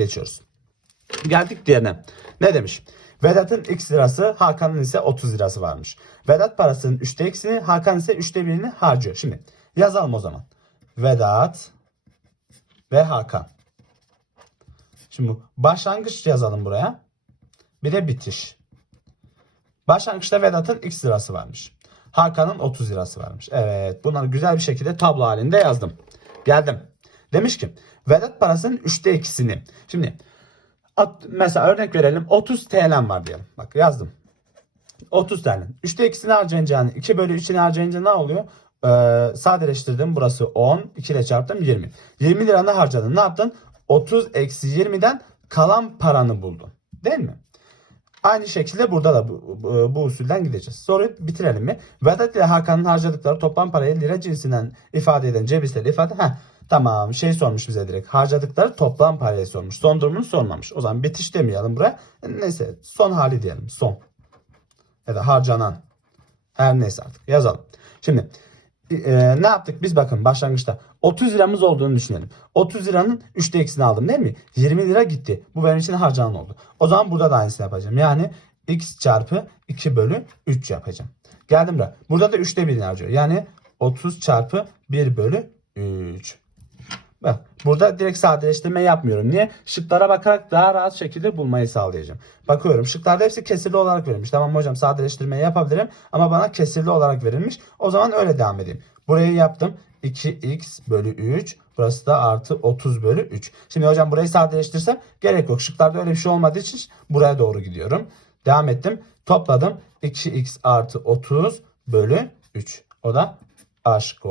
geçiyoruz. Geldik diğerine. Ne demiş? Vedat'ın x lirası, Hakan'ın ise 30 lirası varmış. Vedat parasının 3'te x'ini, Hakan ise 3'te 1'ini harcıyor. Şimdi yazalım o zaman. Vedat ve Hakan. Şimdi başlangıç yazalım buraya. Bir de bitiş. Başlangıçta Vedat'ın x lirası varmış. Hakan'ın 30 lirası varmış. Evet bunları güzel bir şekilde tablo halinde yazdım. Geldim. Demiş ki Vedat parasının 3'te 2'sini. Şimdi at, mesela örnek verelim 30 TL'm var diyelim. Bak yazdım. 30 TL. 3'te 2'sini harcayınca yani 2 bölü 3'ünü harcayınca ne oluyor? Ee, sadeleştirdim. Burası 10. 2 ile çarptım 20. 20 liranı harcadın. Ne yaptın? 30 eksi 20'den kalan paranı buldun. Değil mi? Aynı şekilde burada da bu, bu, bu usulden gideceğiz. Soruyu bitirelim mi? Vedat ile Hakan'ın harcadıkları toplam parayı lira cinsinden ifade eden cebisel ifade. Heh, tamam şey sormuş bize direkt. Harcadıkları toplam parayı sormuş. Son durumunu sormamış. O zaman bitiş demeyelim buraya. Neyse son hali diyelim. Son. Ya da harcanan. Her neyse artık yazalım. Şimdi e, ne yaptık biz bakın başlangıçta 30 liramız olduğunu düşünelim. 30 liranın 3'te eksini aldım değil mi? 20 lira gitti. Bu benim için harcanan oldu. O zaman burada da aynısını yapacağım. Yani x çarpı 2 bölü 3 yapacağım. Geldim buraya. Burada da 3'te 1'ini harcıyor. Yani 30 çarpı 1 bölü 3. Bak burada direkt sadeleştirme yapmıyorum. Niye? Şıklara bakarak daha rahat şekilde bulmayı sağlayacağım. Bakıyorum şıklarda hepsi kesirli olarak verilmiş. Tamam hocam sadeleştirmeyi yapabilirim ama bana kesirli olarak verilmiş. O zaman öyle devam edeyim. Burayı yaptım. 2x bölü 3. Burası da artı 30 bölü 3. Şimdi hocam burayı sadeleştirsem gerek yok. Şıklarda öyle bir şey olmadığı için buraya doğru gidiyorum. Devam ettim. Topladım. 2x artı 30 bölü 3. O da A şıkkı